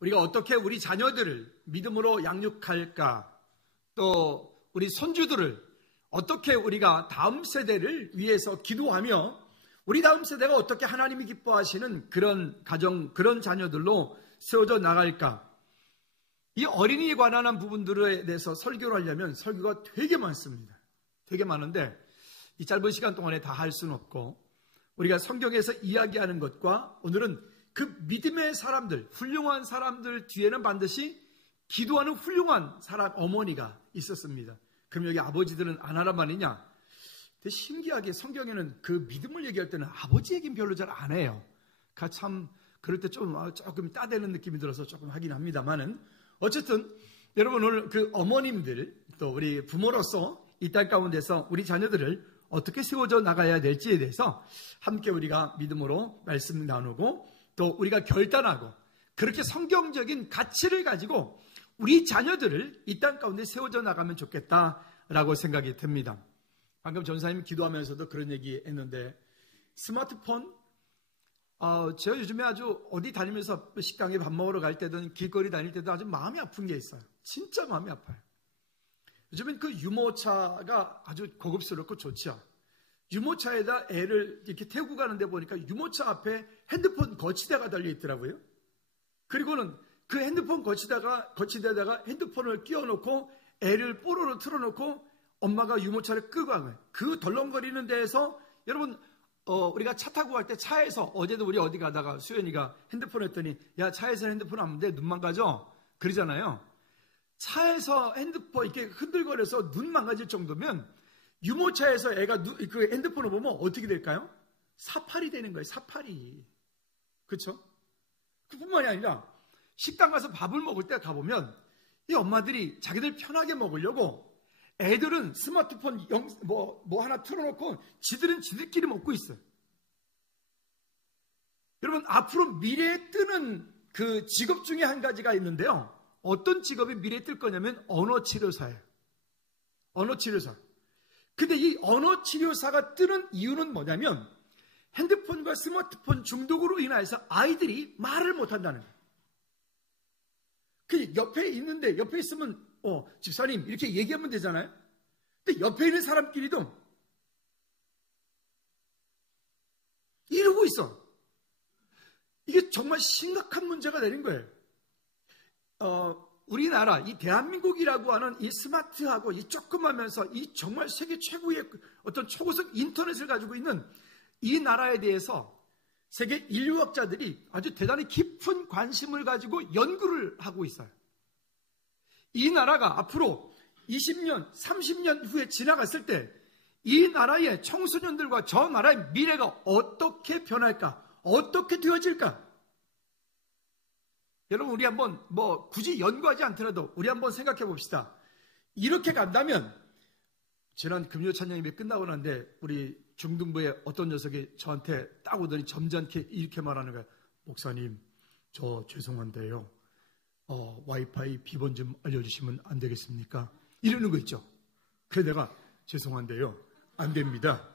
우리가 어떻게 우리 자녀들을 믿음으로 양육할까, 또 우리 손주들을 어떻게 우리가 다음 세대를 위해서 기도하며 우리 다음 세대가 어떻게 하나님이 기뻐하시는 그런 가정, 그런 자녀들로 세워져 나갈까. 이 어린이에 관한 부분들에 대해서 설교를 하려면 설교가 되게 많습니다. 되게 많은데 이 짧은 시간 동안에 다 할 수는 없고, 우리가 성경에서 이야기하는 것과 오늘은 그 믿음의 사람들, 훌륭한 사람들 뒤에는 반드시 기도하는 훌륭한 사람, 어머니가 있었습니다. 그럼 여기 아버지들은 안 하란 말이냐? 근데 신기하게 성경에는 그 믿음을 얘기할 때는 아버지 얘기는 별로 잘 안 해요. 참 그럴 때 조금 따대는 느낌이 들어서 조금 하긴 합니다만은, 어쨌든 여러분 오늘 그 어머님들, 또 우리 부모로서 이 땅 가운데서 우리 자녀들을 어떻게 세워져 나가야 될지에 대해서 함께 우리가 믿음으로 말씀 나누고, 또 우리가 결단하고 그렇게 성경적인 가치를 가지고 우리 자녀들을 이 땅 가운데 세워져 나가면 좋겠다라고 생각이 듭니다. 방금 전사님 기도하면서도 그런 얘기 했는데, 스마트폰, 제가 요즘에 아주 어디 다니면서 식당에 밥 먹으러 갈 때든 길거리 다닐 때도 아주 마음이 아픈 게 있어요. 진짜 마음이 아파요. 요즘엔 그 유모차가 아주 고급스럽고 좋죠. 유모차에다 애를 이렇게 태우고 가는데 보니까 유모차 앞에 핸드폰 거치대가 달려 있더라고요. 그리고는 그 핸드폰 거치대에다가 핸드폰을 끼워놓고 애를 뽀로로 틀어놓고 엄마가 유모차를 끄고 간 거예요. 그 덜렁거리는 데에서 여러분, 우리가 차 타고 갈 때 차에서, 어제도 우리 어디 가다가 수연이가 핸드폰 했더니, 야, 차에서 핸드폰 하면 돼, 눈 망가져, 그러잖아요. 차에서 핸드폰 이렇게 흔들거려서 눈 망가질 정도면 유모차에서 애가 그 핸드폰을 보면 어떻게 될까요? 사팔이 되는 거예요. 사팔이. 그렇죠? 그뿐만이 아니라 식당 가서 밥을 먹을 때 가보면 이 엄마들이 자기들 편하게 먹으려고 애들은 스마트폰 뭐 하나 틀어놓고 지들은 지들끼리 먹고 있어요. 여러분, 앞으로 미래에 뜨는 그 직업 중에 한 가지가 있는데요. 어떤 직업이 미래에 뜰 거냐면 언어치료사예요. 언어치료사. 근데 이 언어치료사가 뜨는 이유는 뭐냐면 핸드폰과 스마트폰 중독으로 인해서 아이들이 말을 못한다는 거예요. 그 옆에 있는데, 옆에 있으면 집사님 이렇게 얘기하면 되잖아요. 근데 옆에 있는 사람끼리도 이러고 있어. 이게 정말 심각한 문제가 되는 거예요. 우리나라, 이 대한민국이라고 하는 이 스마트하고 이 조그마면서 이 정말 세계 최고의 어떤 초고속 인터넷을 가지고 있는 이 나라에 대해서 세계 인류학자들이 아주 대단히 깊은 관심을 가지고 연구를 하고 있어요. 이 나라가 앞으로 20년, 30년 후에 지나갔을 때 이 나라의 청소년들과 저 나라의 미래가 어떻게 변할까? 어떻게 되어질까? 여러분, 우리 한번 굳이 연구하지 않더라도 우리 한번 생각해 봅시다. 이렇게 간다면, 지난 금요 찬양 예배 끝나고 났는데 우리 중등부의 어떤 녀석이 저한테 딱 오더니 점잖게 이렇게 말하는 거예요. 목사님, 저 죄송한데요, 와이파이 비번 좀 알려주시면 안 되겠습니까? 이러는 거 있죠. 그래서 내가 죄송한데요, 안 됩니다.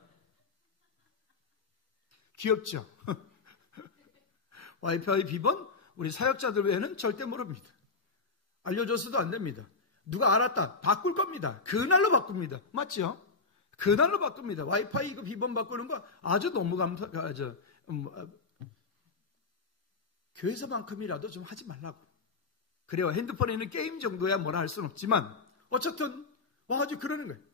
귀엽죠? 와이파이 비번? 우리 사역자들 외에는 절대 모릅니다. 알려줘서도 안 됩니다. 누가 알았다, 바꿀 겁니다. 그날로 바꿉니다. 맞죠? 그날로 바꿉니다. 와이파이 이거 비번 바꾸는 거 아주 너무 교회에서만큼이라도 좀 하지 말라고. 그래요. 핸드폰에 있는 게임 정도야 뭐라 할 수는 없지만 어쨌든 아주 그러는 거예요.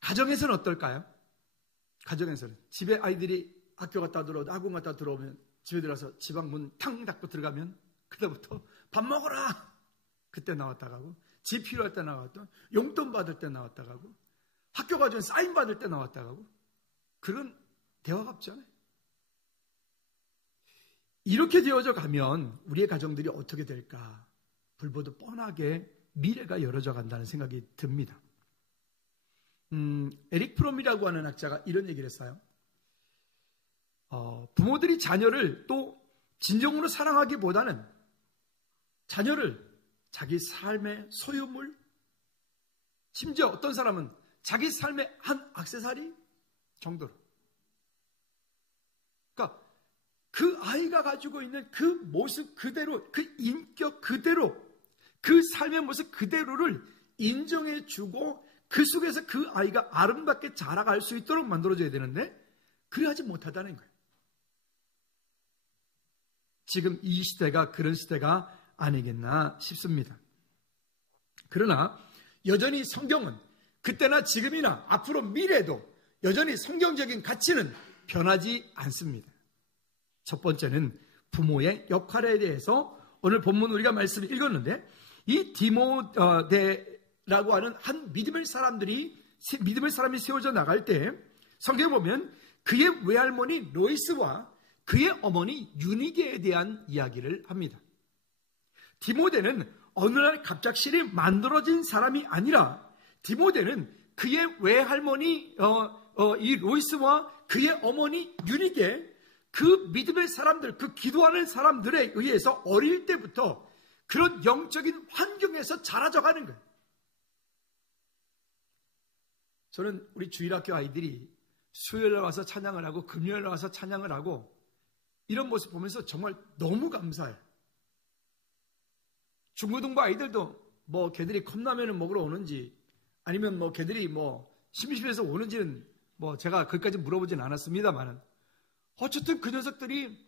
가정에서는 어떨까요? 가정에서는 집에 아이들이 학교 갔다 들어오고 학원 갔다 들어오면 집에 들어가서 집안 문 탕 닫고 들어가면 그때부터 밥 먹어라, 그때 나왔다 가고, 집 필요할 때 나왔다, 용돈 받을 때 나왔다 가고, 학교 가면 사인 받을 때 나왔다 가고, 그런 대화가 없잖아요. 이렇게 되어져 가면 우리의 가정들이 어떻게 될까? 불보듯 뻔하게 미래가 열어져 간다는 생각이 듭니다. 에릭 프롬이라고 하는 학자가 이런 얘기를 했어요. 부모들이 자녀를 또 진정으로 사랑하기보다는 자녀를 자기 삶의 소유물, 심지어 어떤 사람은 자기 삶의 한 액세서리 정도로, 그러니까 그 아이가 가지고 있는 그 모습 그대로, 그 인격 그대로, 그 삶의 모습 그대로를 인정해 주고 그 속에서 그 아이가 아름답게 자라갈 수 있도록 만들어줘야 되는데 그래야지 못하다는 거예요. 지금 이 시대가 그런 시대가 아니겠나 싶습니다. 그러나 여전히 성경은 그때나 지금이나 앞으로 미래에도 여전히 성경적인 가치는 변하지 않습니다. 첫 번째는 부모의 역할에 대해서 오늘 본문 우리가 말씀을 읽었는데 이 디모데라고 하는 한 믿음의 사람이 세워져 나갈 때 성경에 보면 그의 외할머니 로이스와 그의 어머니 유니게에 대한 이야기를 합니다. 디모데는 어느 날 갑작스레 만들어진 사람이 아니라 디모데는 그의 외할머니 이 로이스와 그의 어머니 유니게 그 믿음의 사람들, 그 기도하는 사람들에 의해서 어릴 때부터 그런 영적인 환경에서 자라져가는 거예요. 저는 우리 주일학교 아이들이 수요일에 와서 찬양을 하고 금요일에 와서 찬양을 하고 이런 모습 보면서 정말 너무 감사해요. 중고등부 아이들도 뭐 걔들이 컵라면을 먹으러 오는지 아니면 뭐 걔들이 뭐 심심해서 오는지는 뭐 제가 거기까지 물어보진 않았습니다만 어쨌든 그 녀석들이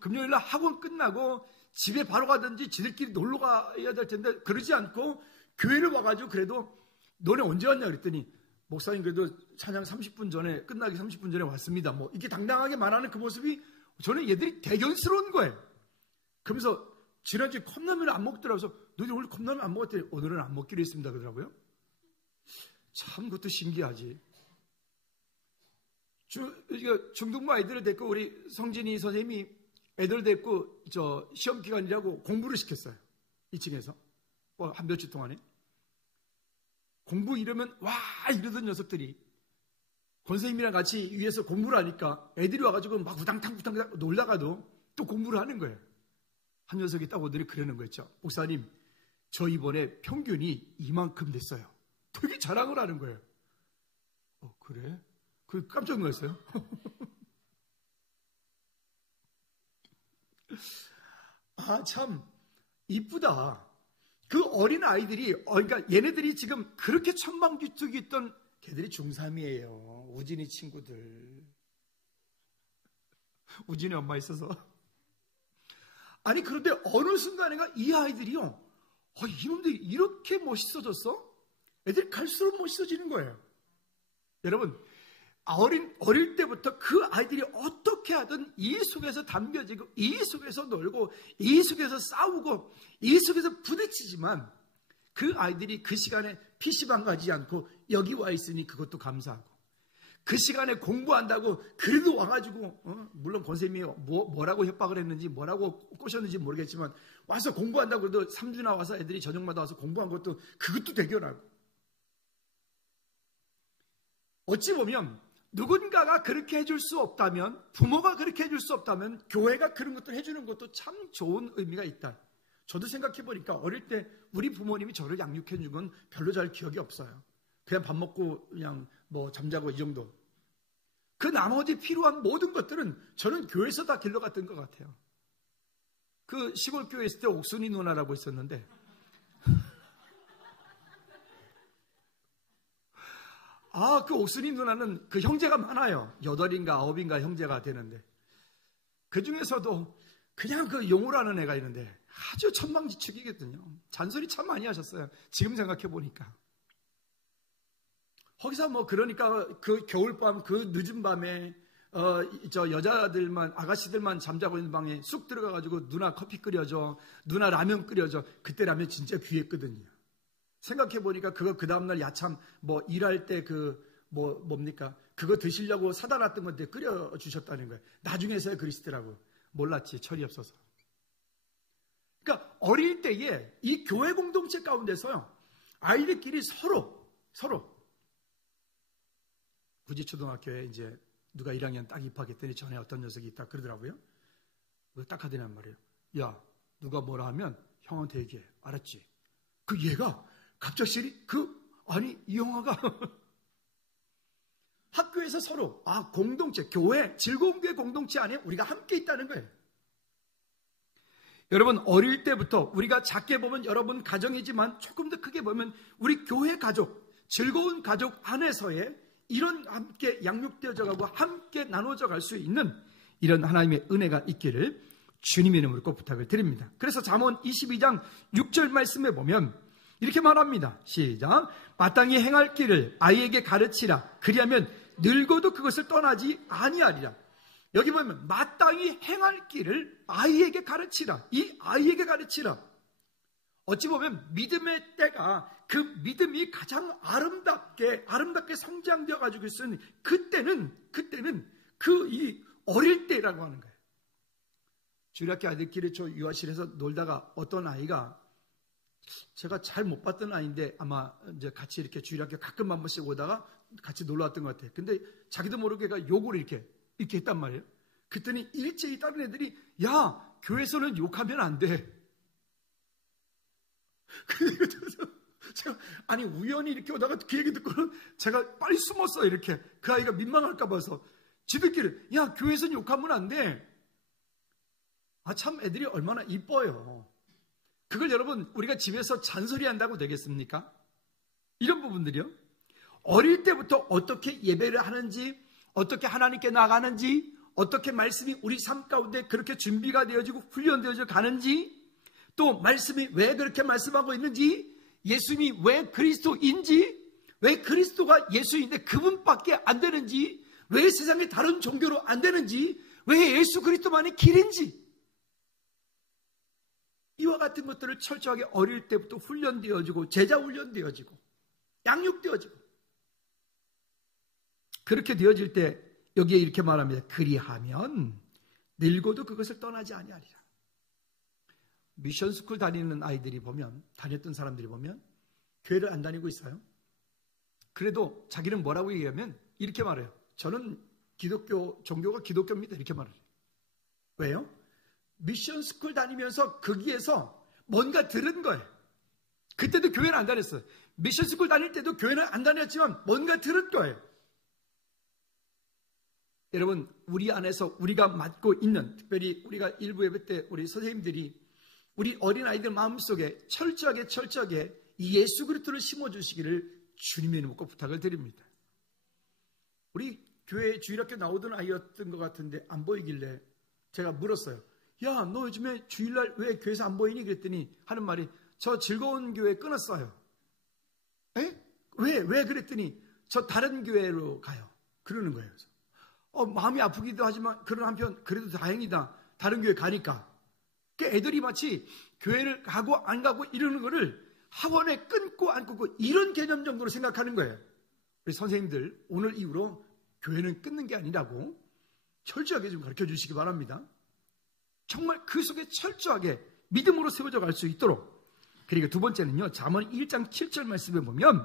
금요일날 학원 끝나고 집에 바로 가든지 지들끼리 놀러 가야 될 텐데 그러지 않고 교회를 와가지고 그래도 너네 언제 왔냐 그랬더니 목사님 그래도 찬양 30분 전에 끝나기 30분 전에 왔습니다. 뭐 이렇게 당당하게 말하는 그 모습이 저는 얘들이 대견스러운 거예요. 그러면서 지난주에 컵라면을 안 먹더라고요. 너희 오늘 컵라면 안 먹었더니 오늘은 안 먹기로 했습니다 그러더라고요. 참 그것도 신기하지. 중등부 아이들을 데리고 우리 성진이 선생님이 애들 데리고 시험 기간이라고 공부를 시켰어요. 2층에서 한 며칠 동안에 공부 이러면 와 이러던 녀석들이 권선생님이랑 같이 위에서 공부를 하니까 애들이 와가지고 막 우당탕 놀다가도 또 공부를 하는 거예요. 한 녀석이 딱 오더니 그러는 거였죠. 목사님 저 이번에 평균이 이만큼 됐어요. 되게 자랑을 하는 거예요. 그래? 그 깜짝 놀랐어요. 아, 참 이쁘다. 그 어린 아이들이, 그러니까 얘네들이 지금 그렇게 천방지축이 있던 걔들이 중3이에요. 우진이 친구들. 우진이 엄마 있어서. 아니, 그런데 어느 순간에가 이 아이들이요. 이놈들이 이렇게 멋있어졌어? 애들이 갈수록 멋있어지는 거예요. 여러분, 어릴 때부터 그 아이들이 어떻게 하든 이 속에서 담겨지고 이 속에서 놀고 이 속에서 싸우고 이 속에서 부딪히지만 그 아이들이 그 시간에 PC방 가지 않고 여기 와 있으니 그것도 감사하고 그 시간에 공부한다고 그래도 와가지고 물론 권쌤이 뭐라고 협박을 했는지 뭐라고 꼬셨는지 모르겠지만 와서 공부한다고 그래도 3주나 와서 애들이 저녁마다 와서 공부한 것도 그것도 대견하고 어찌 보면 누군가가 그렇게 해줄 수 없다면 부모가 그렇게 해줄 수 없다면 교회가 그런 것들 해주는 것도 참 좋은 의미가 있다. 저도 생각해보니까 어릴 때 우리 부모님이 저를 양육해 준 건 별로 잘 기억이 없어요. 그냥 밥 먹고 그냥 뭐 잠자고 이 정도. 그 나머지 필요한 모든 것들은 저는 교회에서 다 길러갔던 것 같아요. 그 시골 교회 있을 때 옥순이 누나라고 있었는데 그 옥순이 누나는 그 형제가 많아요. 8인가 9인가 형제가 되는데 그 중에서도 그냥 그 용호라는 애가 있는데 아주 천방지축이거든요. 잔소리 참 많이 하셨어요. 지금 생각해보니까. 거기서 뭐 그러니까 그 겨울밤 그 늦은 밤에 여자들만 아가씨들만 잠자고 있는 방에 쑥 들어가가지고 누나 커피 끓여줘, 누나 라면 끓여줘. 그때 라면 진짜 귀했거든요. 생각해보니까 그거 그 다음날 야참 뭐 일할 때 뭡니까? 그거 드시려고 사다 놨던 건데 끓여주셨다는 거예요. 나중에서야 그러시더라고요. 몰랐지, 철이 없어서. 그러니까 어릴 때에 이 교회 공동체 가운데서요, 아이들끼리 서로 굳이 초등학교에 이제 누가 1학년 딱 입학했더니 전에 어떤 녀석이 있다 그러더라고요. 그거 딱 하더란 말이에요. 야, 누가 뭐라 하면 형한테 얘기해. 알았지? 얘가 갑작스레 이 영화가 학교에서 서로 공동체, 교회, 즐거운 교회 공동체 안에 우리가 함께 있다는 거예요. 여러분, 어릴 때부터 우리가 작게 보면 여러분 가정이지만 조금 더 크게 보면 우리 교회 가족, 즐거운 가족 안에서의 이런 함께 양육되어져 가고 함께 나눠져 갈 수 있는 이런 하나님의 은혜가 있기를 주님의 이름으로 꼭 부탁을 드립니다. 그래서 잠언 22장 6절 말씀에 보면 이렇게 말합니다. 시작. 마땅히 행할 길을 아이에게 가르치라. 그리하면 늙어도 그것을 떠나지 아니하리라. 여기 보면 마땅히 행할 길을 아이에게 가르치라. 이 아이에게 가르치라. 어찌 보면 믿음의 때가 그 믿음이 가장 아름답게 성장되어 가지고 있으니 그때는 그 이 어릴 때라고 하는 거예요. 주일학교 아이들끼리 저 유아실에서 놀다가 어떤 아이가 제가 잘 못 봤던 아이인데 아마 이제 같이 이렇게 주일학교 가끔 한 번씩 오다가 같이 놀러 왔던 것 같아요. 근데 자기도 모르게 욕을 이렇게 했단 말이에요. 그랬더니 일제히 다른 애들이 야, 교회에서는 욕하면 안 돼. 그래서 제가 우연히 이렇게 오다가 그 얘기 듣고는 제가 빨리 숨었어. 이렇게 그 아이가 민망할까 봐서 지들끼리 야, 교회에서는 욕하면 안 돼. 참 애들이 얼마나 이뻐요. 그걸 여러분 우리가 집에서 잔소리한다고 되겠습니까? 이런 부분들이요. 어릴 때부터 어떻게 예배를 하는지, 어떻게 하나님께 나가는지, 어떻게 말씀이 우리 삶 가운데 그렇게 준비가 되어지고 훈련되어져 가는지, 또 말씀이 왜 그렇게 말씀하고 있는지, 예수님이 왜 그리스도인지, 왜 그리스도가 예수인데 그분밖에 안 되는지, 왜 세상에 다른 종교로 안 되는지, 왜 예수 그리스도만이 길인지, 이와 같은 것들을 철저하게 어릴 때부터 훈련되어지고 제자 훈련되어지고 양육되어지고 그렇게 되어질 때 여기에 이렇게 말합니다. 그리하면 늙어도 그것을 떠나지 아니하리라. 미션스쿨 다니는 아이들이 보면, 다녔던 사람들이 보면 교회를 안 다니고 있어요. 그래도 자기는 뭐라고 얘기하면 이렇게 말해요. 저는 기독교, 종교가 기독교입니다. 이렇게 말해요. 왜요? 미션스쿨 다니면서 거기에서 뭔가 들은 거예요. 그때도 교회는 안 다녔어요. 미션스쿨 다닐 때도 교회는 안 다녔지만 뭔가 들은 거예요. 여러분, 우리 안에서 우리가 맡고 있는, 특별히 우리가 일부 예배 때 우리 선생님들이 우리 어린아이들 마음속에 철저하게 이 예수 그리스도를 심어주시기를 주님의 이름으로 꼭 부탁을 드립니다. 우리 교회 주일학교 나오던 아이였던 것 같은데 안 보이길래 제가 물었어요. 야, 너 요즘에 주일날 왜 교회에서 안 보이니? 그랬더니 하는 말이 저 즐거운 교회 끊었어요. 에? 왜 그랬더니 저 다른 교회로 가요. 그러는 거예요. 마음이 아프기도 하지만 그런 한편 그래도 다행이다. 다른 교회 가니까. 그러니까 애들이 마치 교회를 가고 안 가고 이러는 거를 학원에 끊고 안 끊고 이런 개념 정도로 생각하는 거예요. 우리 선생님들 오늘 이후로 교회는 끊는 게 아니라고 철저하게 좀 가르쳐 주시기 바랍니다. 정말 그 속에 철저하게 믿음으로 세워져 갈 수 있도록. 그리고 두 번째는요, 잠언 1장 7절 말씀에 보면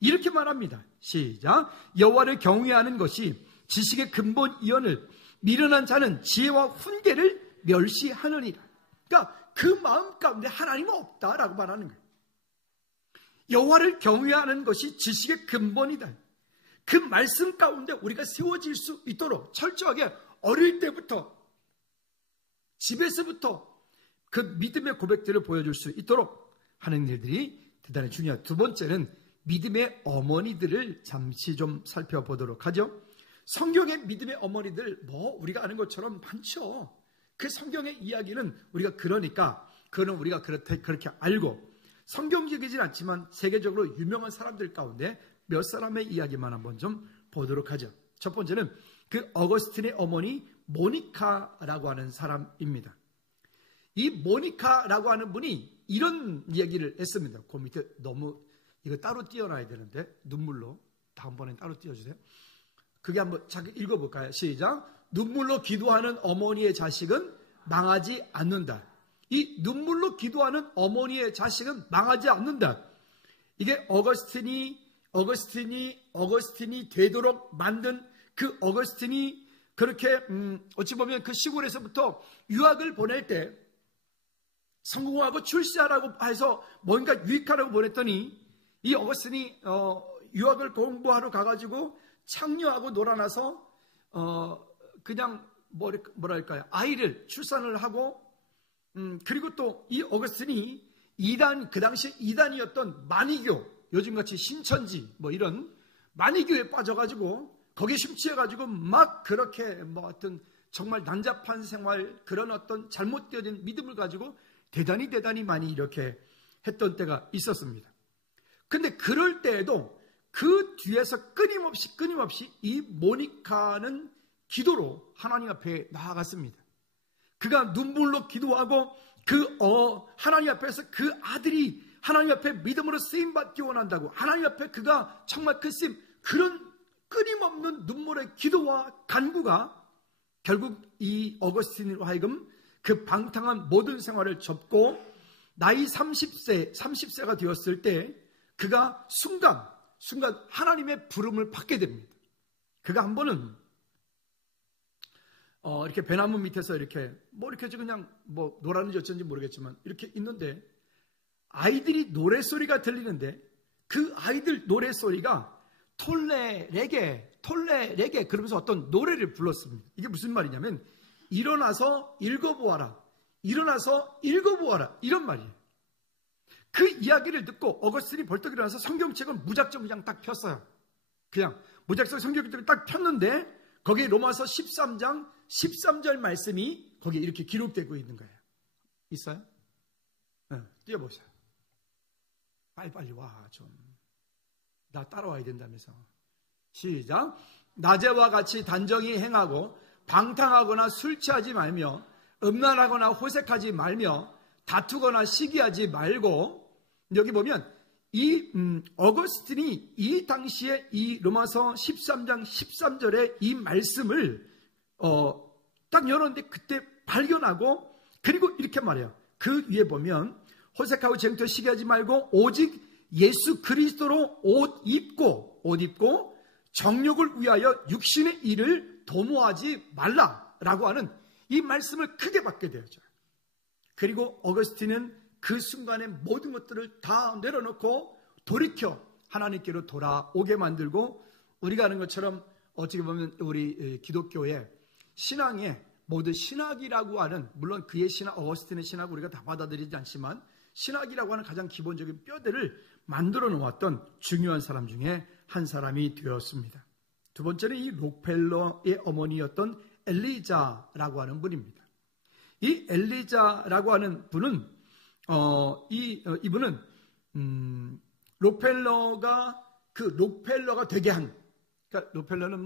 이렇게 말합니다. 시작. 여호와를 경외하는 것이 지식의 근본이언을 미련한 자는 지혜와 훈계를 멸시하느니라. 그러니까 그 마음 가운데 하나님은 없다라고 말하는 거예요. 여호와를 경외하는 것이 지식의 근본이다. 그 말씀 가운데 우리가 세워질 수 있도록 철저하게 어릴 때부터 집에서부터 그 믿음의 고백들을 보여줄 수 있도록 하는 일들이 대단히 중요해요. 두 번째는 믿음의 어머니들을 잠시 좀 살펴보도록 하죠. 성경의 믿음의 어머니들 우리가 아는 것처럼 많죠. 그 성경의 이야기는 우리가 그거는 우리가 그렇게 알고 성경적이진 않지만 세계적으로 유명한 사람들 가운데 몇 사람의 이야기만 한번 좀 보도록 하죠. 첫 번째는 그 어거스틴의 어머니 모니카라고 하는 사람입니다. 이 모니카라고 하는 분이 이런 얘기를 했습니다. 그 밑에 너무 이거 따로 띄워놔야 되는데 눈물로 다음번엔 따로 띄워주세요. 그게 한번 잠깐 읽어볼까요? 시작. 눈물로 기도하는 어머니의 자식은 망하지 않는다. 이 눈물로 기도하는 어머니의 자식은 망하지 않는다. 이게 어거스틴이 되도록 만든 그 어거스틴이 그렇게 어찌 보면 그 시골에서부터 유학을 보낼 때 성공하고 출세하라고 해서 뭔가 유익하라고 보냈더니 이 어거스틴이 유학을 공부하러 가가지고 창녀하고 놀아나서 그냥 뭐랄까요, 아이를 출산을 하고 그리고 또 이 어거스틴이 그 당시 이단이었던 마니교, 요즘같이 신천지 뭐 이런 마니교에 빠져가지고 거기에 심취해가지고 막 그렇게 어떤 정말 난잡한 생활, 그런 어떤 잘못되어진 믿음을 가지고 대단히 많이 이렇게 했던 때가 있었습니다. 근데 그럴 때에도 그 뒤에서 끊임없이 이 모니카는 기도로 하나님 앞에 나아갔습니다. 그가 눈물로 기도하고 하나님 앞에서 그 아들이 하나님 앞에 믿음으로 쓰임받기 원한다고, 하나님 앞에 그가 정말 그런 끊임없는 눈물의 기도와 간구가 결국 이 어거스틴으로 하여금 그 방탕한 모든 생활을 접고 나이 30세가 되었을 때 그가 순간 하나님의 부름을 받게 됩니다. 그가 한 번은 이렇게 배나무 밑에서 이렇게 그냥 노라는지 어쩐지 모르겠지만 이렇게 있는데 아이들이 노래소리가 들리는데 그 아이들 노래소리가 톨레 레게 그러면서 어떤 노래를 불렀습니다. 이게 무슨 말이냐면 일어나서 읽어보아라 이런 말이에요. 그 이야기를 듣고 어거스틴이 벌떡 일어나서 성경책을 무작정 그냥 딱 폈어요. 그냥 무작정 성경책을 딱 폈는데 거기에 로마서 13장 13절 말씀이 거기에 이렇게 기록되고 있는 거예요. 있어요? 네, 띄워보세요. 빨리 와 좀. 나 따라와야 된다면서. 시작. 낮에와 같이 단정히 행하고 방탕하거나 술 취하지 말며 음란하거나 호색하지 말며 다투거나 시기하지 말고, 여기 보면 이 어거스틴이 이 당시에 이 로마서 13장 13절의 이 말씀을 딱 열었는데 그때 발견하고, 그리고 이렇게 말해요. 그 위에 보면 호색하고 쟁투 시기하지 말고 오직 예수 그리스도로 옷 입고 정욕을 위하여 육신의 일을 도모하지 말라라고 하는 이 말씀을 크게 받게 되었죠. 그리고 어거스틴은 그 순간에 모든 것들을 다 내려놓고 돌이켜 하나님께로 돌아오게 만들고, 우리가 아는 것처럼 어떻게 보면 우리 기독교의 신앙의 모두 신학이라고 하는, 물론 그의 신학, 어거스틴의 신학을 우리가 다 받아들이지 않지만 신학이라고 하는 가장 기본적인 뼈대를 만들어 놓았던 중요한 사람 중에 한 사람이 되었습니다. 두 번째는 이 록펠러의 어머니였던 엘리자라고 하는 분입니다. 이 엘리자라고 하는 분은 이분은 록펠러가 되게 한, 그러니까 록펠러는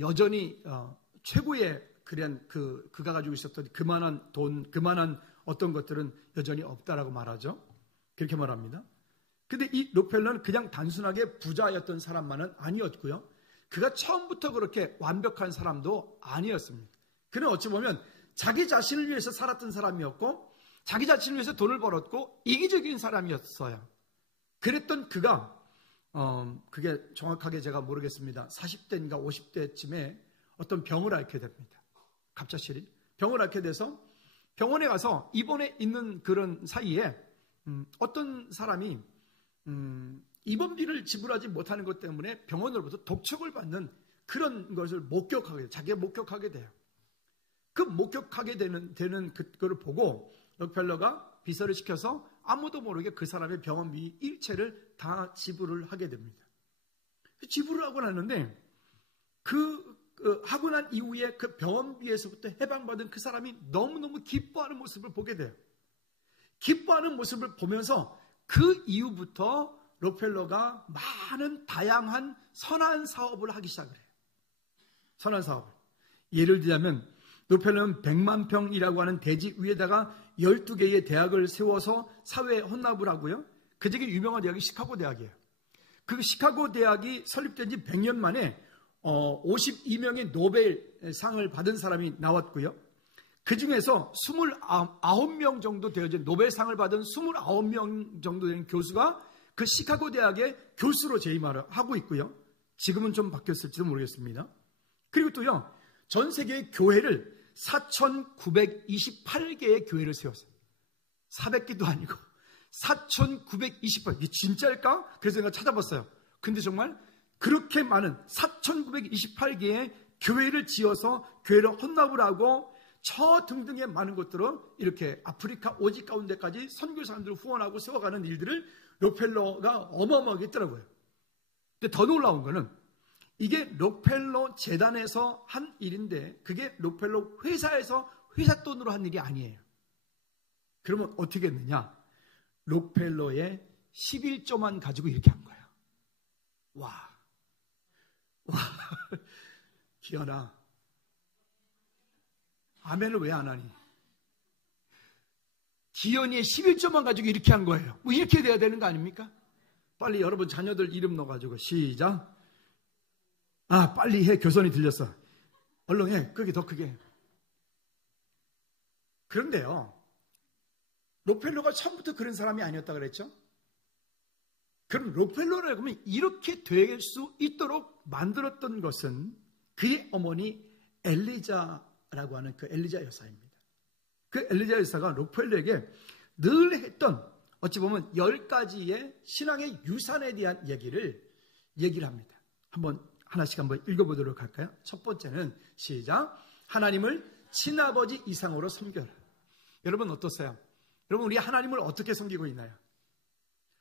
여전히 최고의 그가 가지고 있었던 그만한 돈, 그만한 어떤 것들은 여전히 없다라고 말하죠. 그렇게 말합니다. 근데 이 록펠러는 그냥 단순하게 부자였던 사람만은 아니었고요. 그가 처음부터 그렇게 완벽한 사람도 아니었습니다. 그는 어찌 보면 자기 자신을 위해서 살았던 사람이었고, 자기 자신을 위해서 돈을 벌었고, 이기적인 사람이었어요. 그랬던 그가 그게 정확하게 제가 모르겠습니다. 40대인가 50대쯤에 어떤 병을 앓게 됩니다. 갑작스레 병을 앓게 돼서 병원에 가서 입원해 있는 그런 사이에 어떤 사람이 입원비를 지불하지 못하는 것 때문에 병원으로부터 독촉을 받는 그런 것을 목격하게 돼요. 자기가 목격하게 돼요. 그 목격하게 되는 그거를 보고 록펠러가 비서를 시켜서 아무도 모르게 그 사람의 병원비 일체를 다 지불을 하게 됩니다. 지불을 하고 나는데 하고 난 이후에 그 병원비에서부터 해방받은 그 사람이 너무너무 기뻐하는 모습을 보게 돼요. 기뻐하는 모습을 보면서 그 이후부터 록펠러가 많은 다양한 선한 사업을 하기 시작을 해요. 선한 사업을. 예를 들자면 록펠러는 100만 평이라고 하는 대지 위에다가 12개의 대학을 세워서 사회에 혼납을 하고요. 그 중에 유명한 대학이 시카고 대학이에요. 그 시카고 대학이 설립된 지 100년 만에 52명의 노벨상을 받은 사람이 나왔고요. 그 중에서 29명 정도 되어진 노벨상을 받은 29명 정도 되는 교수가 그 시카고 대학의 교수로 재임을 하고 있고요. 지금은 좀 바뀌었을지도 모르겠습니다. 그리고 또요, 전 세계의 교회를 4,928개의 교회를 세웠어요. 400개도 아니고 4,928개. 이게 진짜일까? 그래서 제가 찾아봤어요. 근데 정말 그렇게 많은 4,928개의 교회를 지어서 교회를 헌납을 하고 저 등등의 많은 것들을 이렇게 아프리카 오지 가운데까지 선교 사람들을 후원하고 세워가는 일들을 록펠러가 어마어마하게 했더라고요. 근데 더 놀라운 거는 이게 록펠러 재단에서 한 일인데 그게 록펠러 회사에서 회사 돈으로 한 일이 아니에요. 그러면 어떻게 했느냐? 록펠러의 11조만 가지고 이렇게 한 거예요. 와, 기현아, 아멘을 왜 안 하니? 기현이의 11조만 가지고 이렇게 한 거예요. 뭐 이렇게 돼야 되는 거 아닙니까? 빨리 여러분 자녀들 이름 넣어가지고 시작. 빨리 해. 교선이 들렸어. 얼른 해. 크게, 더 크게. 그런데요, 록펠러가 처음부터 그런 사람이 아니었다 그랬죠? 그럼 록펠러라고 하면 이렇게 될 수 있도록 만들었던 것은 그의 어머니 엘리자라고 하는 그 엘리자 여사입니다. 그 엘리자 여사가 록펠러에게 늘 했던 어찌 보면 10가지의 신앙의 유산에 대한 얘기를 합니다. 하나씩 한번 읽어보도록 할까요? 첫 번째는 시작. 하나님을 친아버지 이상으로 섬겨라. 여러분 어떠세요? 여러분 우리 하나님을 어떻게 섬기고 있나요?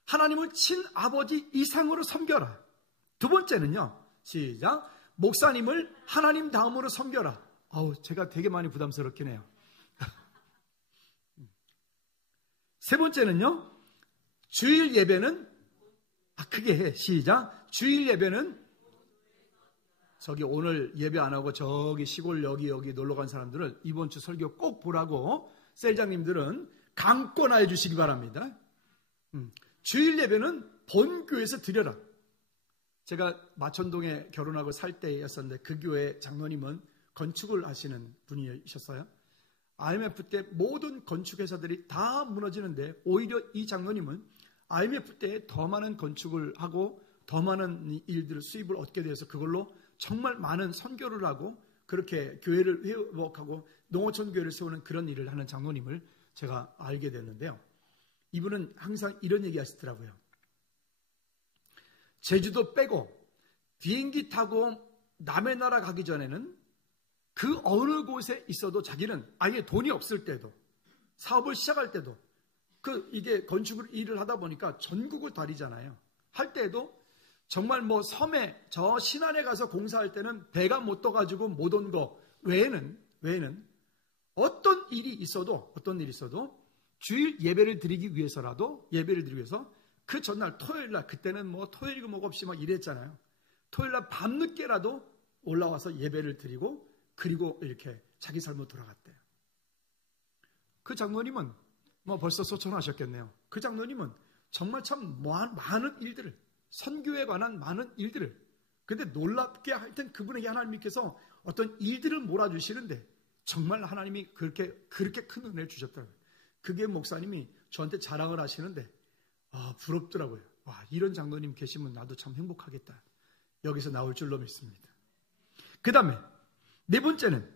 하나님을 친아버지 이상으로 섬겨라. 두 번째는요. 시작. 목사님을 하나님 다음으로 섬겨라. 제가 되게 많이 부담스럽긴 해요. 세 번째는요. 주일 예배는 크게 해. 시작. 주일 예배는 저기 오늘 예배 안 하고 저기 시골 여기 놀러 간 사람들은 이번 주 설교 꼭 보라고 셀장님들은 강권하여 주시기 바랍니다. 주일 예배는 본교에서 드려라. 제가 마천동에 결혼하고 살 때였었는데 그 교회 장로님은 건축을 하시는 분이셨어요. IMF 때 모든 건축회사들이 다 무너지는데 오히려 이 장로님은 IMF 때 더 많은 건축을 하고 더 많은 일들을 수입을 얻게 돼서 그걸로 정말 많은 선교를 하고 그렇게 교회를 회복하고 농어촌 교회를 세우는 그런 일을 하는 장로님을 제가 알게 됐는데요. 이분은 항상 이런 얘기 하시더라고요. 제주도 빼고 비행기 타고 남의 나라 가기 전에는 그 어느 곳에 있어도 자기는 아예 돈이 없을 때도 사업을 시작할 때도 이게 건축을 일을 하다 보니까 전국을 다니잖아요. 할 때에도 정말 섬에 저 신안에 가서 공사할 때는 배가 못 떠가지고 못 온 거 외에는 어떤 일이 있어도 주일 예배를 드리기 위해서 그 전날 토요일날 그때는 토요일이고 뭐가 없이 막 이랬잖아요. 토요일날 밤늦게라도 올라와서 예배를 드리고 그리고 이렇게 자기 삶으로 돌아갔대요. 그 장로님은 벌써 소천하셨겠네요. 그 장로님은 정말 참 많은 일들을 선교에 관한 많은 일들을 근데 놀랍게 하여튼 그분에게 하나님께서 어떤 일들을 몰아주시는데 정말 하나님이 그렇게 큰 은혜를 주셨더라고요. 그게 목사님이 저한테 자랑을 하시는데 부럽더라고요. 이런 장로님 계시면 나도 참 행복하겠다. 여기서 나올 줄로 믿습니다. 그 다음에 네 번째는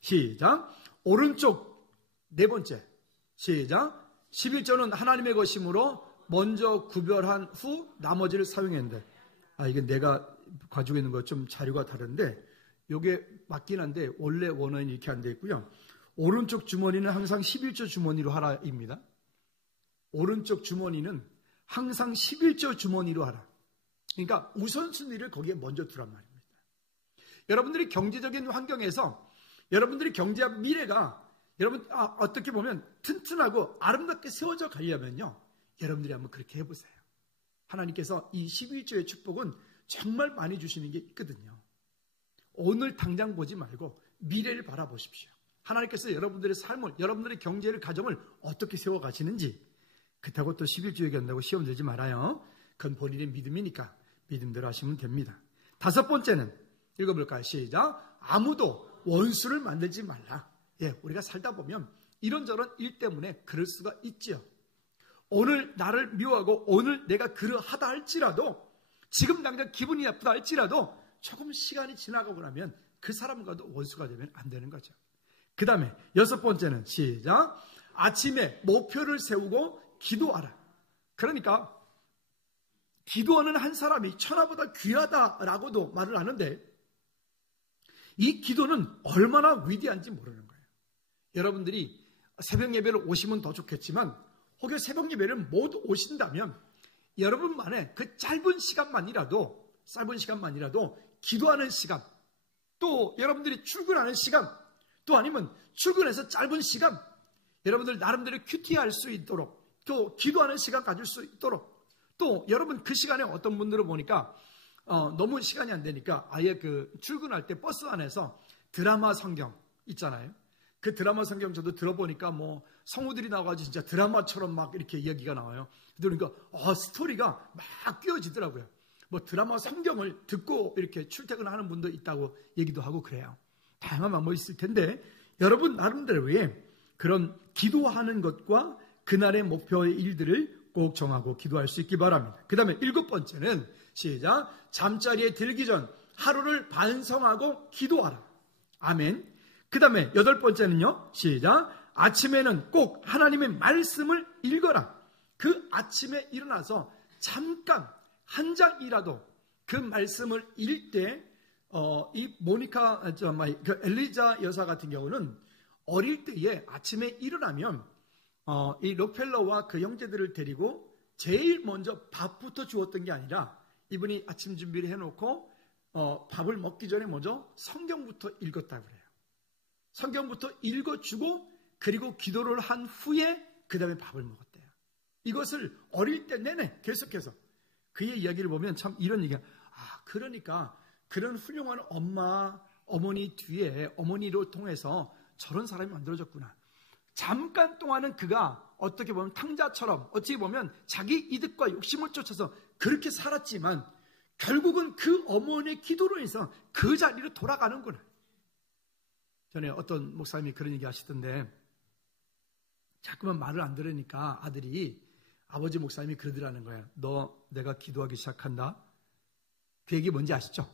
시작. 오른쪽 네 번째 시작. 11조는 하나님의 것이므로 먼저 구별한 후 나머지를 사용했는데 이게 내가 가지고 있는 것 좀 자료가 다른데 이게 맞긴 한데 원래 원어는 이렇게 안 돼 있고요. 오른쪽 주머니는 항상 11조 주머니로 하라입니다. 오른쪽 주머니는 항상 11조 주머니로 하라. 그러니까 우선순위를 거기에 먼저 두란 말입니다. 여러분들이 경제적인 환경에서 여러분들이 경제와 미래가 여러분 어떻게 보면 튼튼하고 아름답게 세워져 가려면요. 여러분들이 한번 그렇게 해보세요. 하나님께서 이 11조의 축복은 정말 많이 주시는 게 있거든요. 오늘 당장 보지 말고 미래를 바라보십시오. 하나님께서 여러분들의 삶을, 여러분들의 경제를, 가정을 어떻게 세워가시는지 그렇다고 또 11조 얘기한다고 시험 들지 말아요. 그건 본인의 믿음이니까 믿음대로 하시면 됩니다. 다섯 번째는 읽어볼까요? 시작. 아무도 원수를 만들지 말라. 우리가 살다 보면 이런저런 일 때문에 그럴 수가 있죠. 오늘 나를 미워하고 오늘 내가 그러하다 할지라도 지금 당장 기분이 나쁘다 할지라도 조금 시간이 지나가고 나면 그 사람과도 원수가 되면 안 되는 거죠. 그 다음에 여섯 번째는 시작. 아침에 목표를 세우고 기도하라. 그러니까 기도하는 한 사람이 천하보다 귀하다라고도 말을 하는데 이 기도는 얼마나 위대한지 모르는 거예요. 여러분들이 새벽 예배를 오시면 더 좋겠지만 혹여 새벽 예배를 못 오신다면 여러분만의 그 짧은 시간만이라도 기도하는 시간, 또 여러분들이 출근하는 시간, 또 아니면 출근해서 짧은 시간, 여러분들 나름대로 큐티할 수 있도록, 또 기도하는 시간 가질 수 있도록, 또 여러분 그 시간에 어떤 분들을 보니까 너무 시간이 안 되니까 아예 그 출근할 때 버스 안에서 드라마 성경 있잖아요. 그 드라마 성경 저도 들어보니까 뭐 성우들이 나와가지고 진짜 드라마처럼 막 이렇게 이야기가 나와요. 그러니까 스토리가 막 끼워지더라고요. 뭐 드라마 성경을 듣고 이렇게 출퇴근하는 분도 있다고 얘기도 하고 그래요. 다양한 방법이 있을 텐데 여러분 나름대로의 그런 기도하는 것과 그날의 목표의 일들을 꼭 정하고 기도할 수 있기 바랍니다. 그 다음에 7번째는 시작. 잠자리에 들기 전 하루를 반성하고 기도하라. 아멘. 그 다음에 8번째는요. 시작. 아침에는 꼭 하나님의 말씀을 읽어라. 그 아침에 일어나서 잠깐 한 장이라도 그 말씀을 읽을 때 이 모니카 그 엘리자 여사 같은 경우는 어릴 때에 아침에 일어나면 이 록펠러와 그 형제들을 데리고 제일 먼저 밥부터 주었던 게 아니라 이분이 아침 준비를 해놓고 밥을 먹기 전에 먼저 성경부터 읽었다고 그래요. 성경부터 읽어주고 그리고 기도를 한 후에 그 다음에 밥을 먹었대요. 이것을 어릴 때 내내 계속해서 그의 이야기를 보면 참 이런 얘기가 그러니까 그런 훌륭한 어머니 뒤에 어머니로 통해서 저런 사람이 만들어졌구나. 잠깐 동안은 그가 어떻게 보면 탕자처럼 어떻게 보면 자기 이득과 욕심을 쫓아서 그렇게 살았지만 결국은 그 어머니의 기도로 인해서 그 자리로 돌아가는구나. 전에 어떤 목사님이 그런 얘기 하시던데 자꾸만 말을 안 들으니까 아버지 목사님이 그러더라는 거야. 너 내가 기도하기 시작한다. 그 얘기 뭔지 아시죠?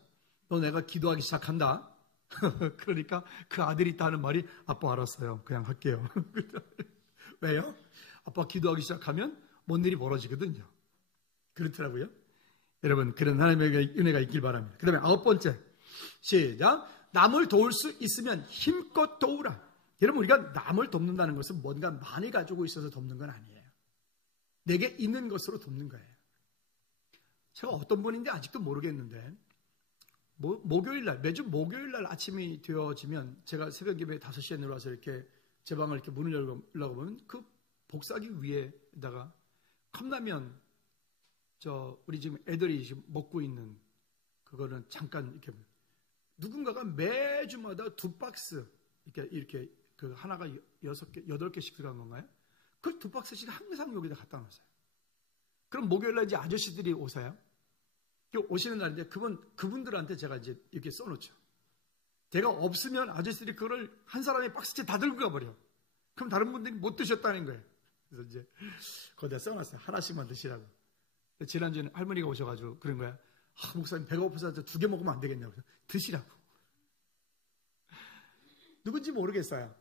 너 내가 기도하기 시작한다. 그러니까 그 아들이 있다는 말이 아빠 알았어요. 그냥 할게요. 왜요? 아빠 기도하기 시작하면 뭔 일이 벌어지거든요. 그렇더라고요. 여러분 그런 하나님의 은혜가 있길 바랍니다. 그 다음에 9번째 시작. 남을 도울 수 있으면 힘껏 도우라. 여러분 우리가 남을 돕는다는 것은 뭔가 많이 가지고 있어서 돕는 건 아니에요. 내게 있는 것으로 돕는 거예요. 제가 어떤 분인지 아직도 모르겠는데 목요일날 매주 목요일날 아침이 되어지면 제가 새벽 예배 5시에 내려와서 이렇게 제 방을 이렇게 문을 열려고 보면 그 복사기 위에다가 컵라면 우리 지금 애들이 지금 먹고 있는 그거는 잠깐 이렇게 누군가가 매주마다 2박스 이렇게 그 하나가 6개, 8개씩 들어간 건가요? 그 2박스씩 항상 여기다 갖다 놨어요. 그럼 목요일날 이제 아저씨들이 오세요. 오시는 날인데 그분들한테 제가 이제 이렇게 써놓죠. 제가 없으면 아저씨들이 그거를 한 사람의 박스째 다 들고 가버려. 그럼 다른 분들이 못 드셨다는 거예요. 그래서 이제 거기다 써놨어요. 하나씩만 드시라고. 지난주에는 할머니가 오셔가지고 그런 거야. 목사님 배가 고파서 2개 먹으면 안 되겠냐고. 드시라고. 누군지 모르겠어요.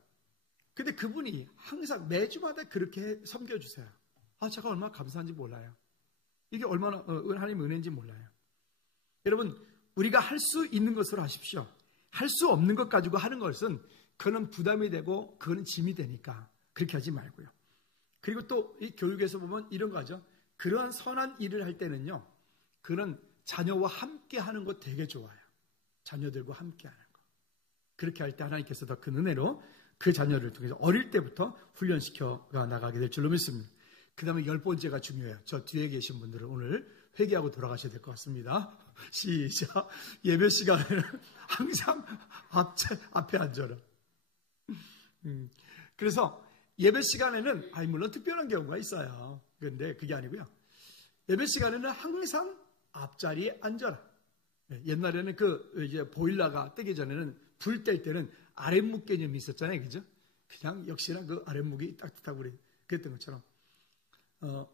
근데 그분이 항상 매주마다 그렇게 섬겨주세요. 제가 얼마나 감사한지 몰라요. 이게 얼마나 하나님의 은혜인지 몰라요. 여러분 우리가 할 수 있는 것으로 하십시오. 할 수 없는 것 가지고 하는 것은 그거는 부담이 되고 그거는 짐이 되니까 그렇게 하지 말고요. 그리고 또 이 교육에서 보면 이런 거죠. 그러한 선한 일을 할 때는요. 그는 자녀와 함께 하는 거 되게 좋아요. 자녀들과 함께 하는 거. 그렇게 할 때 하나님께서 더 큰 은혜로 그 자녀를 통해서 어릴 때부터 훈련시켜 나가게 될 줄로 믿습니다. 그 다음에 10번째가 중요해요. 저 뒤에 계신 분들은 오늘 회개하고 돌아가셔야 될 것 같습니다. 시작. 예배 시간에는 항상 앞에 앉아라. 그래서 예배 시간에는 물론 특별한 경우가 있어요. 그런데 그게 아니고요. 예배 시간에는 항상 앞자리에 앉아라. 옛날에는 이제 보일러가 뜨기 전에는 불 뗄 때는 아랫목 개념이 있었잖아요. 그죠? 그냥 역시나 그 아랫목이 따뜻하고 그랬던 것처럼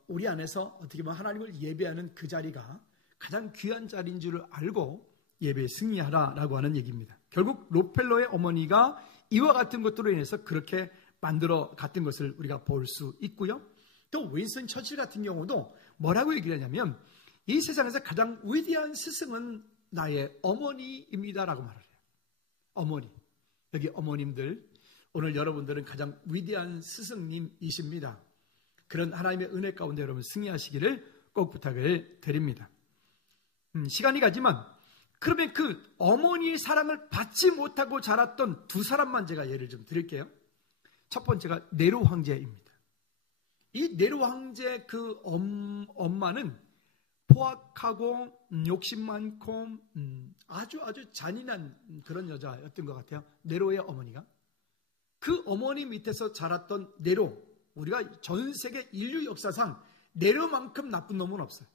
우리 안에서 어떻게 보면 하나님을 예배하는 그 자리가 가장 귀한 자리인 줄 알고 예배에 승리하라라고 하는 얘기입니다. 결국 록펠러의 어머니가 이와 같은 것들로 인해서 그렇게 만들어 갔던 것을 우리가 볼 수 있고요. 또 윈스턴 처칠 같은 경우도 뭐라고 얘기를 하냐면 이 세상에서 가장 위대한 스승은 나의 어머니입니다라고 말을 해요. 어머니. 여기 어머님들, 오늘 여러분들은 가장 위대한 스승님이십니다. 그런 하나님의 은혜 가운데 여러분 승리하시기를 꼭 부탁을 드립니다. 시간이 가지만 그러면 그 어머니의 사랑을 받지 못하고 자랐던 두 사람만 제가 예를 좀 드릴게요. 첫 번째가 네로 황제입니다. 이 네로 황제 그 엄마는 포악하고 욕심 많고 아주 잔인한 그런 여자였던 것 같아요. 네로의 어머니가. 그 어머니 밑에서 자랐던 네로, 우리가 전 세계 인류 역사상 네로만큼 나쁜 놈은 없어요.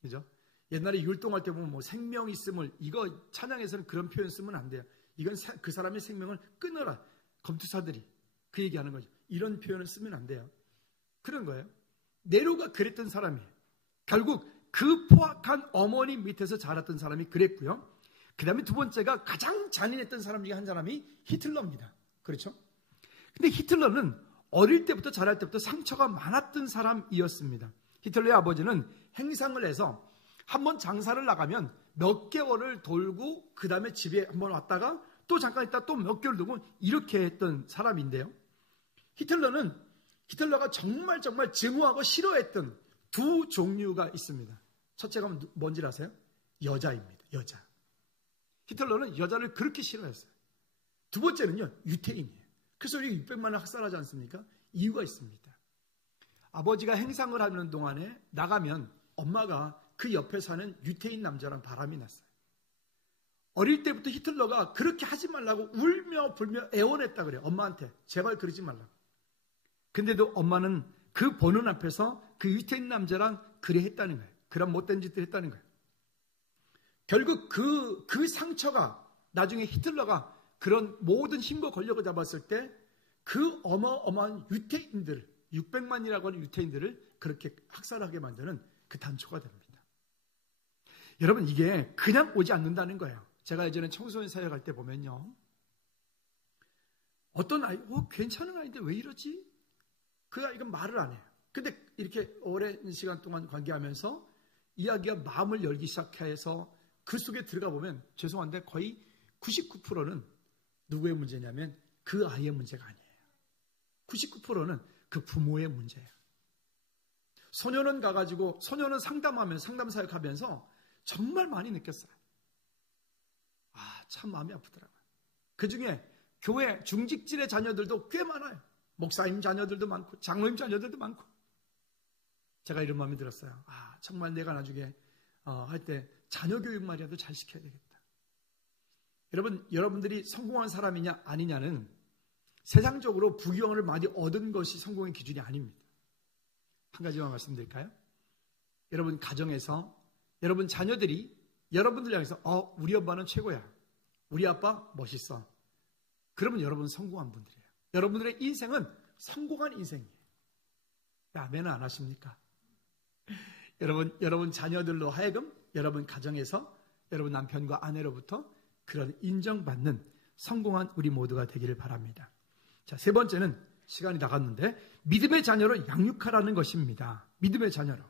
그죠? 옛날에 율동할 때 보면 뭐 생명 있음을, 이거 찬양에서는 그런 표현 쓰면 안 돼요. 이건 그 사람의 생명을 끊어라. 검투사들이 그 얘기하는 거죠. 이런 표현을 쓰면 안 돼요. 그런 거예요. 네로가 그랬던 사람이에요. 결국 그 포악한 어머니 밑에서 자랐던 사람이 그랬고요. 그 다음에 두 번째가 가장 잔인했던 사람 중에 한 사람이 히틀러입니다. 그렇죠? 근데 히틀러는 어릴 때부터 자랄 때부터 상처가 많았던 사람이었습니다. 히틀러의 아버지는 행상을 해서 한번 장사를 나가면 몇 개월을 돌고 그 다음에 집에 한번 왔다가 또 잠깐 있다 또 몇 개월 두고 이렇게 했던 사람인데요. 히틀러가 정말 증오하고 싫어했던 두 종류가 있습니다. 첫째가 뭔지 아세요? 여자입니다. 여자. 히틀러는 여자를 그렇게 싫어했어요. 두 번째는요, 유태인이에요. 그래서 우리 600만을 학살하지 않습니까? 이유가 있습니다. 아버지가 행상을 하는 동안에 나가면 엄마가 그 옆에 사는 유태인 남자랑 바람이 났어요. 어릴 때부터 히틀러가 그렇게 하지 말라고 울며 불며 애원했다 그래요. 엄마한테 제발 그러지 말라고. 근데도 엄마는 그 보는 앞에서 그 유태인 남자랑 그래 했다는 거예요. 그런 못된 짓들 했다는 거예요. 결국 그 상처가 나중에 히틀러가 그런 모든 힘과 권력을 잡았을 때 그 어마어마한 유태인들, 600만이라고 하는 유태인들을 그렇게 학살하게 만드는 그 단초가 됩니다. 여러분, 이게 그냥 오지 않는다는 거예요. 제가 예전에 청소년 사역할 때 보면요, 어떤 아이, 괜찮은 아이인데 왜 이러지? 그 아이가 말을 안 해요. 근데 이렇게 오랜 시간 동안 관계하면서 이야기가 마음을 열기 시작해서 그 속에 들어가 보면 죄송한데 거의 99%는 누구의 문제냐면 그 아이의 문제가 아니에요. 99%는 그 부모의 문제예요. 소년원 가가지고 소년원 상담 사역하면서 정말 많이 느꼈어요. 참 마음이 아프더라고요. 그 중에 교회 중직질의 자녀들도 꽤 많아요. 목사님 자녀들도 많고 장로님 자녀들도 많고. 제가 이런 마음이 들었어요. 정말 내가 나중에 할 때 자녀 교육 말이라도 잘 시켜야 되겠다. 여러분들이 성공한 사람이냐 아니냐는 세상적으로 부귀영화를 많이 얻은 것이 성공의 기준이 아닙니다. 한 가지만 말씀드릴까요? 여러분 가정에서 여러분 자녀들이 여러분들 향해서 우리 아빠는 최고야. 우리 아빠 멋있어. 그러면 여러분은 성공한 분들이에요. 여러분들의 인생은 성공한 인생이에요. 아멘은 안 하십니까? 여러분 자녀들로 하여금 여러분 가정에서 여러분 남편과 아내로부터 그런 인정받는 성공한 우리 모두가 되기를 바랍니다. 자, 세 번째는 시간이 나갔는데 믿음의 자녀로 양육하라는 것입니다. 믿음의 자녀로.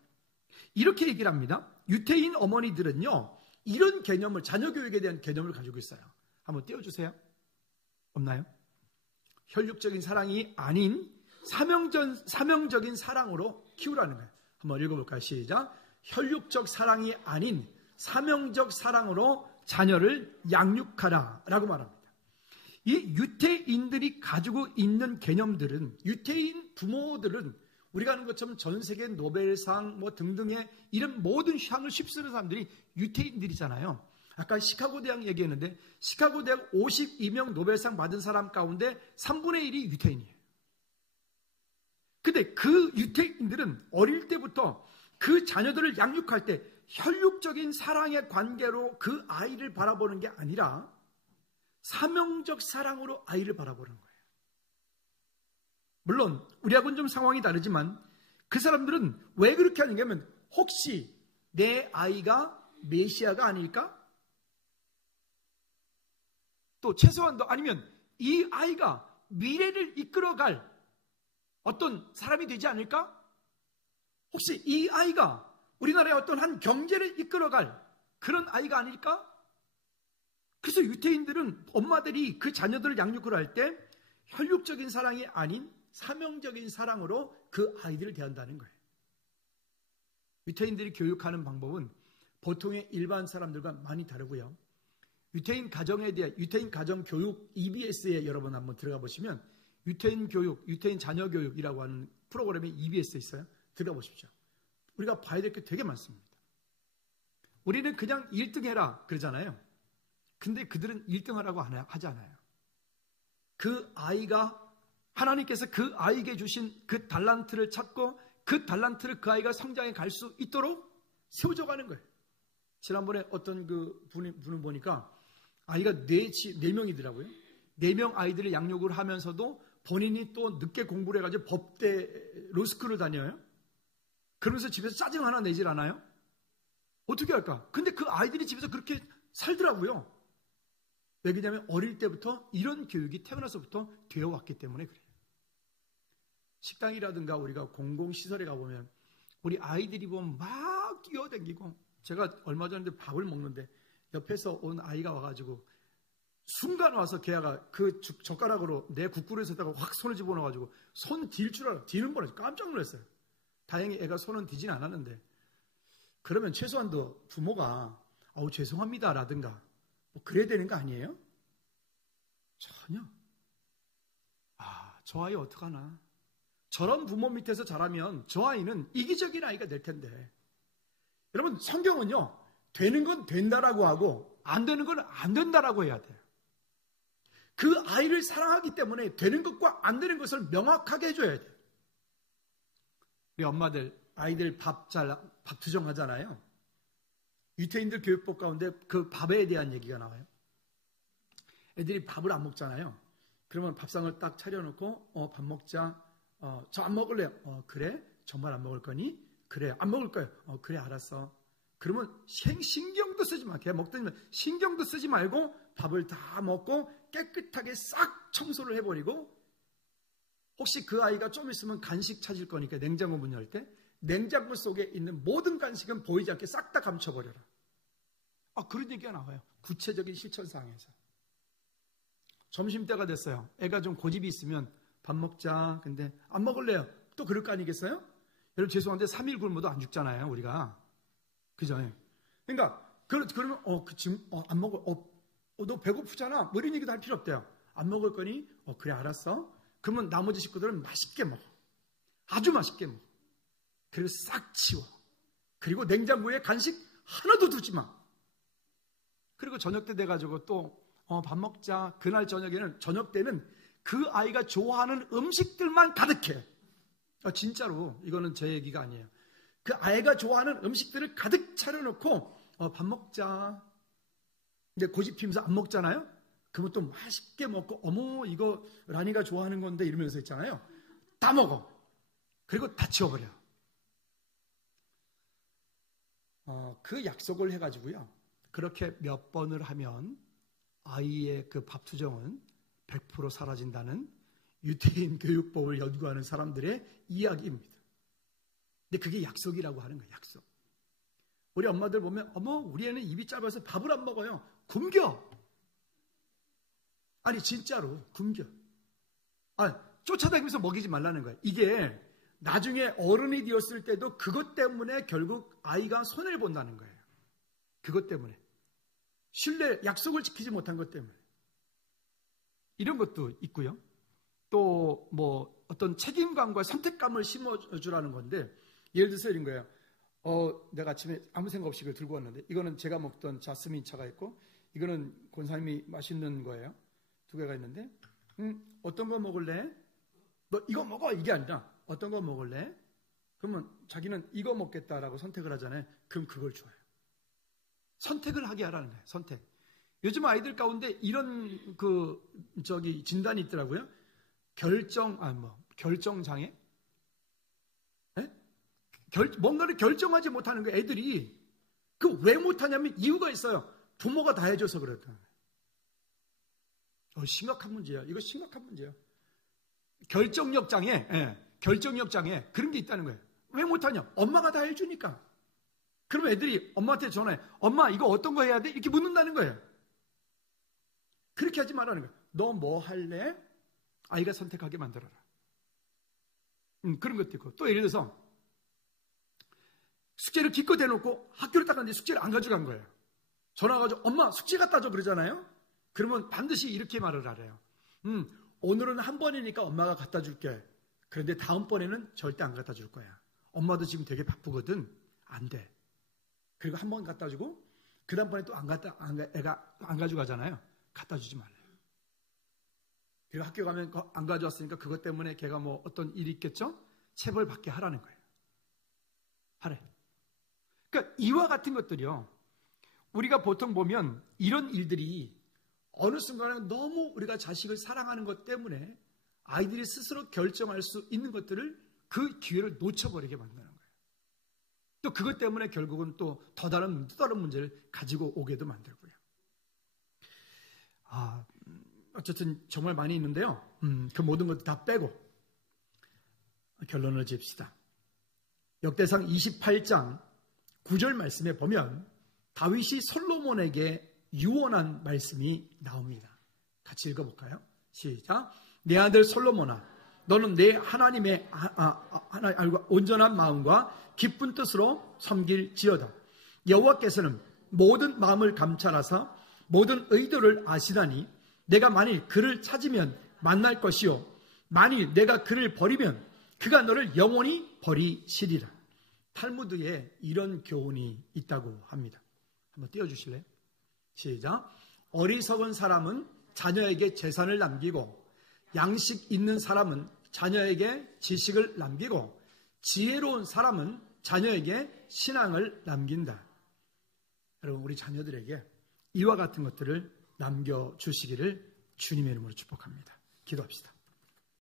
이렇게 얘기를 합니다. 유태인 어머니들은요, 이런 개념을, 자녀 교육에 대한 개념을 가지고 있어요. 한번 띄워주세요. 없나요? 혈육적인 사랑이 아닌 사명적인 사랑으로 키우라는 거예요. 한번 읽어볼까요? 시작. 혈육적 사랑이 아닌 사명적 사랑으로 자녀를 양육하라 라고 말합니다. 이 유태인들이 가지고 있는 개념들은, 유태인 부모들은 우리가 아는 것처럼 전 세계 노벨상 등등의 이런 모든 상을 휩쓰는 사람들이 유태인들이잖아요. 아까 시카고 대학 얘기했는데 시카고 대학 52명 노벨상 받은 사람 가운데 3분의 1이 유태인이에요. 근데 그 유태인들은 어릴 때부터 그 자녀들을 양육할 때 혈육적인 사랑의 관계로 그 아이를 바라보는 게 아니라 사명적 사랑으로 아이를 바라보는 거예요. 물론 우리하고는 좀 상황이 다르지만 그 사람들은 왜 그렇게 하느냐면 혹시 내 아이가 메시아가 아닐까? 또 최소한도 아니면 이 아이가 미래를 이끌어갈 어떤 사람이 되지 않을까? 혹시 이 아이가 우리나라의 어떤 한 경제를 이끌어갈 그런 아이가 아닐까? 그래서 유태인들은 엄마들이 그 자녀들을 양육을 할 때 혈육적인 사랑이 아닌 사명적인 사랑으로 그 아이들을 대한다는 거예요. 유태인들이 교육하는 방법은 보통의 일반 사람들과 많이 다르고요. 유태인 가정에 대한 유태인 가정 교육 EBS에 여러분 한번 들어가 보시면 유태인 교육, 유태인 자녀 교육이라고 하는 프로그램이 EBS에 있어요. 들어가 보십시오. 우리가 봐야 될 게 되게 많습니다. 우리는 그냥 1등 해라 그러잖아요. 근데 그들은 1등 하라고 하지 않아요. 그 아이가 하나님께서 그 아이에게 주신 그 달란트를 찾고 그 달란트를 그 아이가 성장해 갈 수 있도록 세워져 가는 거예요. 지난번에 어떤 분을 보니까 아이가 4명이더라고요. 4명 아이들을 양육을 하면서도 본인이 또 늦게 공부를 해가지고 법대 로스쿨을 다녀요. 그러면서 집에서 짜증 하나 내질 않아요? 어떻게 할까? 근데 그 아이들이 집에서 그렇게 살더라고요. 왜 그러냐면 어릴 때부터 이런 교육이 태어나서부터 되어 왔기 때문에 그래요. 식당이라든가 우리가 공공시설에 가보면 우리 아이들이 보면 막 뛰어다니고, 제가 얼마 전에 밥을 먹는데 옆에서 온 아이가 와가지고 순간 와서 걔가 그 젓가락으로 내 국그릇에다가 확 손을 집어넣어가지고 손 딜 줄 알아. 디는 뻔해서 깜짝 놀랐어요. 다행히 애가 손은 디진 않았는데, 그러면 최소한도 부모가 죄송합니다 라든가 뭐 그래야 되는 거 아니에요? 전혀. 저 아이 어떡하나. 저런 부모 밑에서 자라면 저 아이는 이기적인 아이가 될 텐데. 여러분, 성경은요, 되는 건 된다라고 하고 안 되는 건 안 된다라고 해야 돼요. 그 아이를 사랑하기 때문에 되는 것과 안 되는 것을 명확하게 해줘야 돼요. 우리 엄마들 아이들 밥 투정하잖아요. 유태인들 교육법 가운데 그 밥에 대한 얘기가 나와요. 애들이 밥을 안 먹잖아요. 그러면 밥상을 딱 차려놓고 밥 먹자. 저 안 먹을래요. 그래? 정말 안 먹을 거니? 그래. 안 먹을 거예요. 그래, 알았어. 그러면 신경도 쓰지 마. 걔 먹더니면 신경도 쓰지 말고 밥을 다 먹고 깨끗하게 싹 청소를 해버리고, 혹시 그 아이가 좀 있으면 간식 찾을 거니까 냉장고 문 열 때 냉장고 속에 있는 모든 간식은 보이지 않게 싹 다 감춰버려라. 그런 얘기가 나와요. 구체적인 실천사항에서. 점심때가 됐어요. 애가 좀 고집이 있으면 밥 먹자. 근데 안 먹을래요. 또 그럴 거 아니겠어요? 여러분, 죄송한데 3일 굶어도 안 죽잖아요, 우리가. 그죠? 그러니까 그러면 지금 안 먹어. 너 배고프잖아. 뭐 이런 얘기도 할 필요 없대요. 안 먹을 거니? 그래, 알았어. 그러면 나머지 식구들은 맛있게 먹어. 아주 맛있게 먹어. 그리고 싹 치워. 그리고 냉장고에 간식 하나도 두지 마. 그리고 저녁 때 돼가지고 또 밥 먹자. 그날 저녁 때는 그 아이가 좋아하는 음식들만 가득해. 진짜로 이거는 제 얘기가 아니에요. 그 아이가 좋아하는 음식들을 가득 차려놓고 밥 먹자. 근데 고집 피면서 안 먹잖아요. 그러면 또 맛있게 먹고, 어머, 이거 라니가 좋아하는 건데 이러면서 있잖아요. 다 먹어. 그리고 다 치워버려. 그 약속을 해가지고요, 그렇게 몇 번을 하면 아이의 그 밥투정은 100% 사라진다는 유태인 교육법을 연구하는 사람들의 이야기입니다. 근데 그게 약속이라고 하는 거예요. 약속. 우리 엄마들 보면 우리 애는 입이 짧아서 밥을 안 먹어요. 굶겨. 아니 진짜로 굶겨. 쫓아다니면서 먹이지 말라는 거예요. 이게 나중에 어른이 되었을 때도 그것 때문에 결국 아이가 손해를 본다는 거예요. 그것 때문에. 신뢰, 약속을 지키지 못한 것 때문에. 이런 것도 있고요. 또 뭐 어떤 책임감과 선택감을 심어주라는 건데, 예를 들어서 이런 거예요. 내가 아침에 아무 생각 없이 그걸 들고 왔는데, 이거는 제가 먹던 자스민 차가 있고, 이거는 권사님이 맛있는 거예요. 2개가 있는데, 어떤 거 먹을래? 너 이거 먹어! 이게 아니라 어떤 거 먹을래? 그러면 자기는 이거 먹겠다라고 선택을 하잖아요. 그럼 그걸 줘요. 선택을 하게 하라는 거예요. 선택. 요즘 아이들 가운데 이런 진단이 있더라고요. 결정장애? 뭔가를 결정하지 못하는 거예요. 애들이. 왜 못하냐면 이유가 있어요. 부모가 다 해줘서 그렇다. 심각한 문제야. 이거 심각한 문제야. 결정력 장애. 그런 게 있다는 거예요. 왜 못하냐? 엄마가 다 해주니까. 그러면 애들이 엄마한테 전화해. 엄마 이거 어떤 거 해야 돼? 이렇게 묻는다는 거예요. 그렇게 하지 말라는 거예요. 너 뭐 할래? 아이가 선택하게 만들어라. 그런 것도 있고. 또 예를 들어서 숙제를 기껏 대놓고 학교를 딱 갔는데 숙제를 안 가져간 거예요. 전화 가지고 엄마 숙제 갖다 줘 그러잖아요. 그러면 반드시 이렇게 말을 하래요. 오늘은 한 번이니까 엄마가 갖다 줄게. 그런데 다음번에는 절대 안 갖다 줄 거야. 엄마도 지금 되게 바쁘거든. 안 돼. 그리고 한 번 갖다 주고 그 다음번에 또 애가 안 가져가잖아요. 갖다 주지 말래요. 그리고 학교 가면 안 가져왔으니까 그것 때문에 걔가 뭐 어떤 일이 있겠죠? 체벌 받게 하라는 거예요. 하래. 그러니까 이와 같은 것들이요. 우리가 보통 보면 이런 일들이 어느 순간에 너무 우리가 자식을 사랑하는 것 때문에 아이들이 스스로 결정할 수 있는 것들을 그 기회를 놓쳐버리게 만드는 거예요. 또 그것 때문에 결국은 또 또 다른 문제를 가지고 오게도 만들고요. 어쨌든 정말 많이 있는데요. 그 모든 것도 다 빼고 결론을 지읍시다. 역대상 28장 9절 말씀에 보면 다윗이 솔로몬에게 유언한 말씀이 나옵니다. 같이 읽어볼까요? 시작. 내 아들 솔로몬아, 너는 내 하나님의 온전한 마음과 기쁜 뜻으로 섬길지어다. 여호와께서는 모든 마음을 감찰하사 모든 의도를 아시다니 내가 만일 그를 찾으면 만날 것이요 만일 내가 그를 버리면 그가 너를 영원히 버리시리라. 탈무드에 이런 교훈이 있다고 합니다. 한번 띄워주실래요? 시작. 어리석은 사람은 자녀에게 재산을 남기고 양식 있는 사람은 자녀에게 지식을 남기고 지혜로운 사람은 자녀에게 신앙을 남긴다. 여러분, 우리 자녀들에게 이와 같은 것들을 남겨주시기를 주님의 이름으로 축복합니다. 기도합시다.